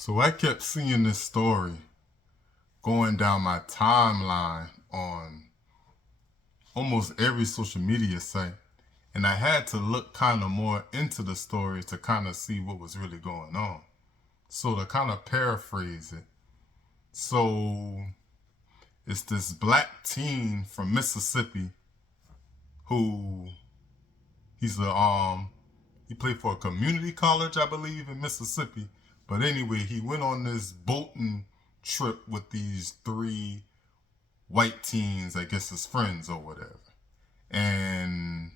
So I kept seeing this story going down my timeline on almost every social media site. And I had to look kind of more into the story to kind of see what was really going on. So to kind of paraphrase it, so it's this black teen from Mississippi who he's he played for a community college, I believe, in Mississippi. But anyway, he went on this boating trip with these three white teens, I guess his friends or whatever. And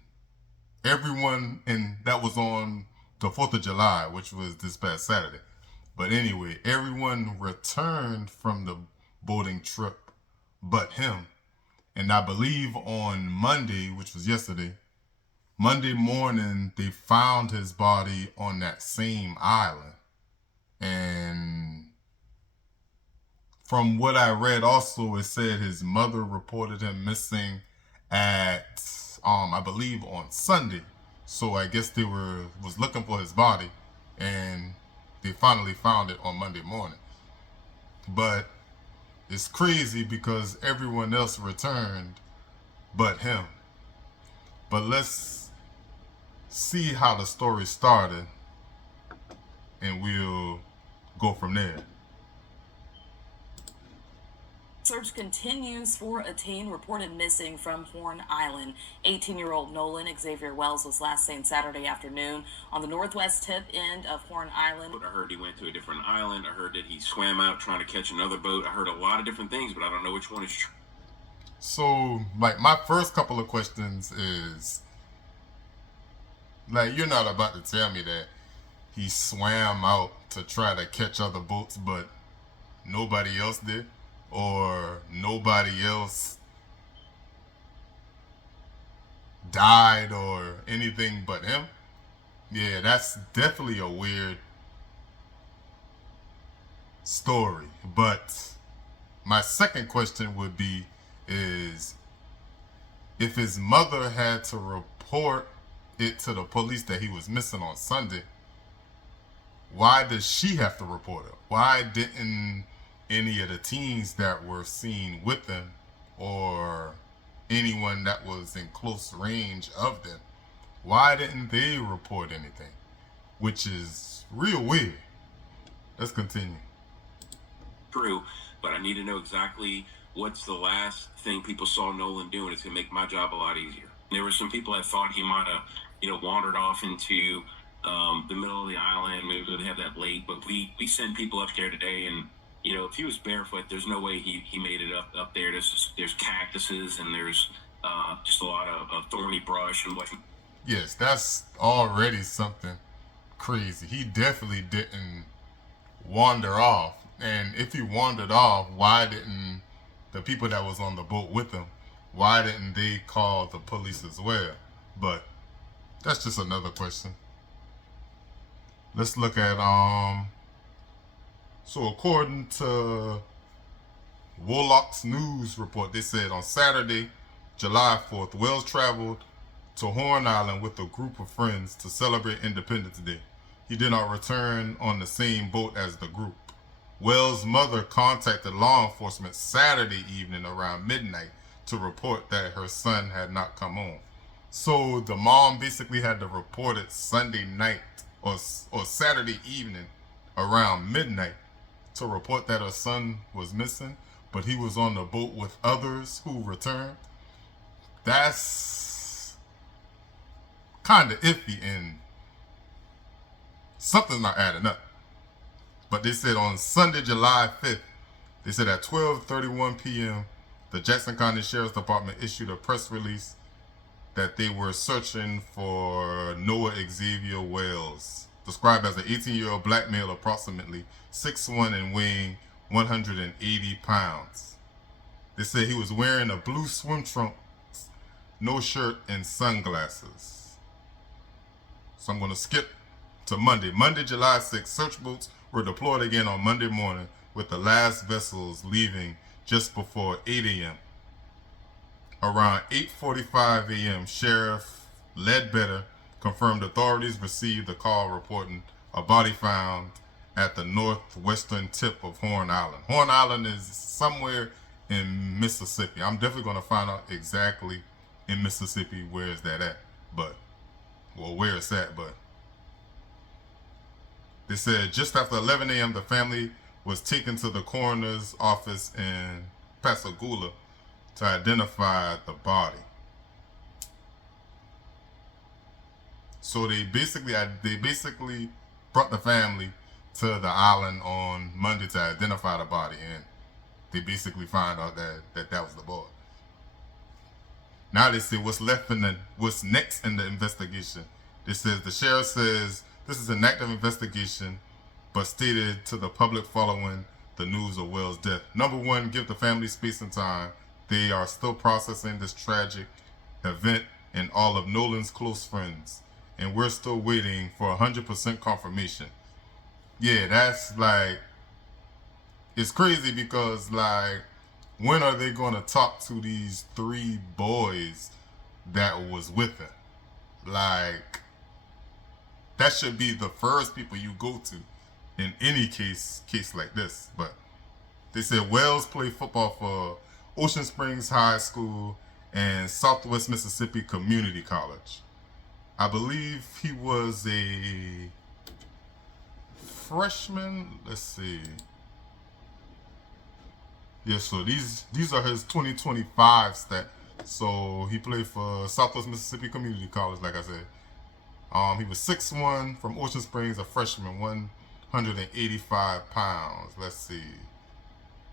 and that was on the 4th of July, which was this past Saturday. But anyway, everyone returned from the boating trip but him. And I believe on Monday, which was yesterday, Monday morning, they found his body on that same island. And from what I read also, it said his mother reported him missing at, I believe on Sunday. So I guess they was looking for his body and they finally found it on Monday morning. But it's crazy because everyone else returned but him. But let's see how the story started and we'll go from there. Search continues for a teen reported missing from Horn Island. 18-year-old Nolan Xavier Wells was last seen Saturday afternoon on the northwest tip end of Horn Island. I heard he went to a different island. I heard that he swam out trying to catch another boat. I heard a lot of different things, but I don't know which one is true. So, like, my first couple of questions is, like, you're not about to tell me that he swam out to try to catch other boats, but nobody else did? Or nobody else died or anything but him? Yeah, that's definitely a weird story. But my second question would be is if his mother had to report it to the police that he was missing on Sunday, why does she have to report it? Why didn't any of the teens that were seen with them or anyone that was in close range of them, why didn't they report anything? Which is real weird. Let's continue. True, but I need to know exactly what's the last thing people saw Nolan doing. It's going to make my job a lot easier. There were some people that thought he might have, wandered off into the middle of the island. Maybe they have that lake, but we send people up there today, and if he was barefoot, there's no way he made it up there. There's cactuses and there's just a lot of thorny brush and what. Yes, that's already something crazy. He definitely didn't wander off. And if he wandered off, why didn't the people that was on the boat with him, why didn't they call the police as well? But that's just another question. Let's look at so according to Warlock's news report, they said on Saturday, July 4th, Wells traveled to Horn Island with a group of friends to celebrate Independence Day. He did not return on the same boat as the group. Wells' mother contacted law enforcement Saturday evening around midnight to report that her son had not come home. So the mom basically had to report it Sunday night or Saturday evening around midnight to report that her son was missing, but he was on the boat with others who returned. That's kind of iffy and something's not adding up. But they said on Sunday, July 5th, they said at 12:31 p.m., the Jackson County Sheriff's Department issued a press release that they were searching for Noah Xavier Wells, described as an 18-year-old black male approximately 6'1" and weighing 180 pounds. They said he was wearing a blue swim trunks, no shirt, and sunglasses. So I'm going to skip to Monday. Monday, July 6th, search boats were deployed again on Monday morning with the last vessels leaving just before 8 a.m. Around 8:45 a.m., Sheriff Ledbetter confirmed authorities received a call reporting a body found at the northwestern tip of Horn Island. Horn Island is somewhere in Mississippi. I'm definitely going to find out exactly in Mississippi where is that at. But, well, where it's at, but they said just after 11 a.m. the family was taken to the coroner's office in Pascagoula to identify the body. So they basically brought the family to the island on Monday to identify the body, and they basically find out that was the boy. Now they say what's next in the investigation. It says the sheriff says this is an active investigation, but stated to the public following the news of Wells' death. Number one, give the family space and time. They are still processing this tragic event and all of Nolan's close friends, and we're still waiting for 100% confirmation. Yeah, that's like, it's crazy because like, when are they going to talk to these 3 boys that was with her? Like, that should be the first people you go to in any case like this. But they said Wells played football for Ocean Springs High School and Southwest Mississippi Community College. I believe he was a freshman. Let's see. Yeah, so these are his 2025 stats. So he played for Southwest Mississippi Community College, like I said. He was 6'1", from Ocean Springs, a freshman, 185 pounds. Let's see.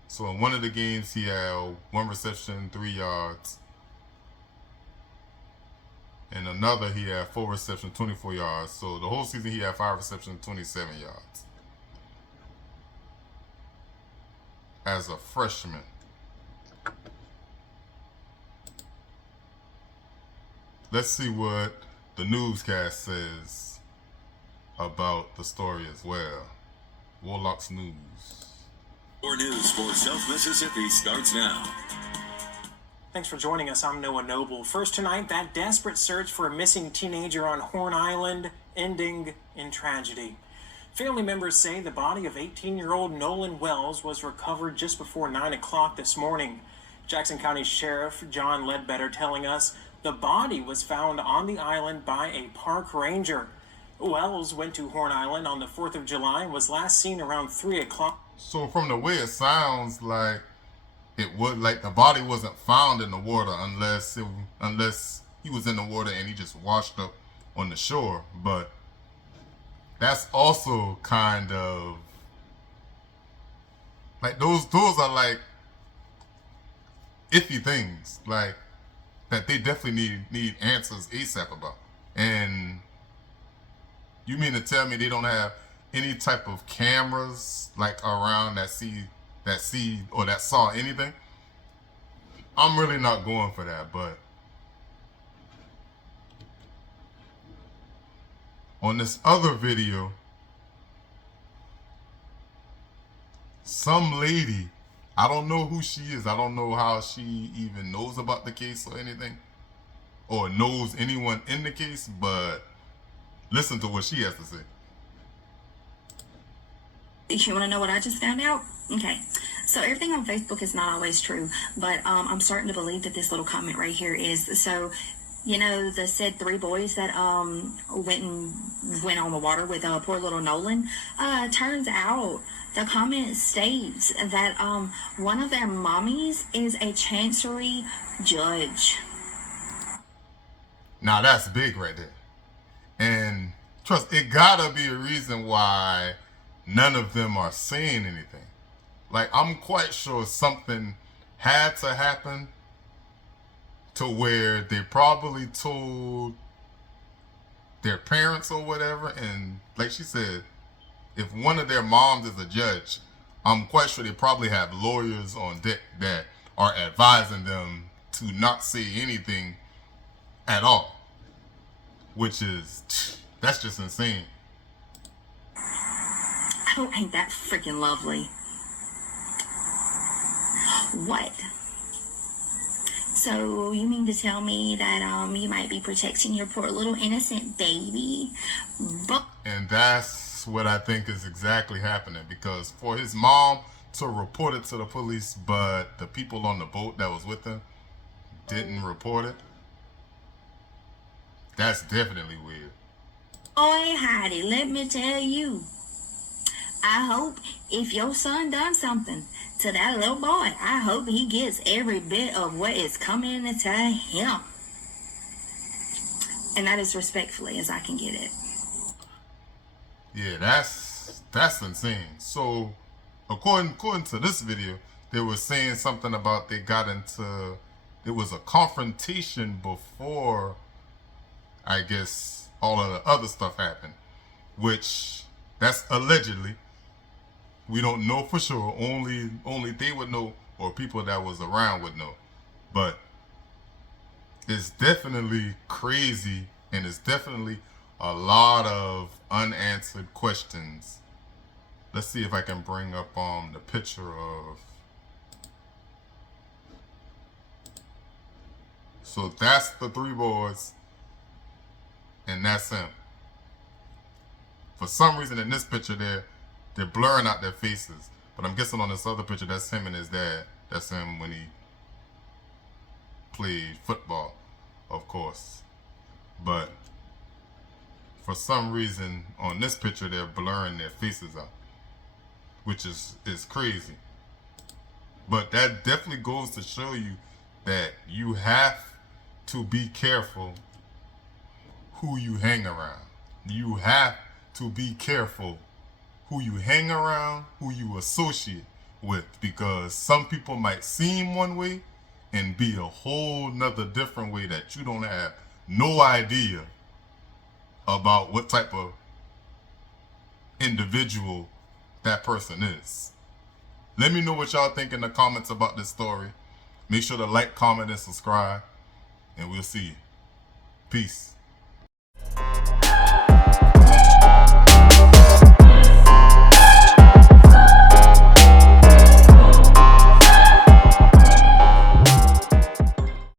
So in one of the games, he had 1 reception, 3 yards. In another, he had 4 receptions, 24 yards. So the whole season, he had 5 receptions, 27 yards. As a freshman. Let's see what the newscast says about the story as well. Warlock's News. More news for South Mississippi starts now. Thanks for joining us. I'm Noah Noble. First tonight, that desperate search for a missing teenager on Horn Island ending in tragedy. Family members say the body of 18-year-old Nolan Wells was recovered just before 9 o'clock this morning. Jackson County Sheriff John Ledbetter telling us the body was found on the island by a park ranger. Wells went to Horn Island on the 4th of July and was last seen around 3 o'clock. So from the way it sounds, like it would, like the body wasn't found in the water unless he was in the water and he just washed up on the shore. But that's also kind of like those are like iffy things, like that they definitely need answers ASAP about. And you mean to tell me they don't have any type of cameras like around that saw anything? I'm really not going for that. But on this other video, some lady, I don't know who she is, I don't know how she even knows about the case or anything, or knows anyone in the case, but listen to what she has to say. You want to know what I just found out? Okay, so everything on Facebook is not always true, but I'm starting to believe that this little comment right here is. So, you know, the said 3 boys that went on the water with poor little Nolan. Turns out the comment states that one of their mommies is a chancery judge. Now that's big right there, and trust, it gotta be a reason why none of them are saying anything. Like, I'm quite sure something had to happen to where they probably told their parents or whatever. And like she said, if one of their moms is a judge, I'm quite sure they probably have lawyers on deck that are advising them to not say anything at all. Which is, that's just insane. Oh, ain't that freaking lovely? What? So you mean to tell me that you might be protecting your poor little innocent baby? And that's that's what I think is exactly happening, because for his mom to report it to the police, but the people on the boat that was with him didn't report it, that's definitely weird. Boy, Heidi, let me tell you. I hope if your son done something to that little boy, I hope he gets every bit of what is coming to him. And that is respectfully as I can get it. Yeah, that's insane. So, according to this video, they were saying something about they got into, it was a confrontation before, I guess, all of the other stuff happened, which that's allegedly. We don't know for sure. Only they would know, or people that was around would know. But it's definitely crazy, and it's definitely a lot of unanswered questions. Let's see if I can bring up the picture of. So that's the 3 boys, and that's him. For some reason in this picture they're blurring out their faces, but I'm guessing on this other picture that's him and his dad. That's him when he played football, of course. But for some reason on this picture they're blurring their faces out, which is crazy. But that definitely goes to show you that you have to be careful who you hang around. You have to be careful who you hang around, who you associate with, because some people might seem one way and be a whole nother different way that you don't have no idea about what type of individual that person is. Let me know what y'all think in the comments about this story. Make sure to like, comment, and subscribe, and we'll see you. Peace.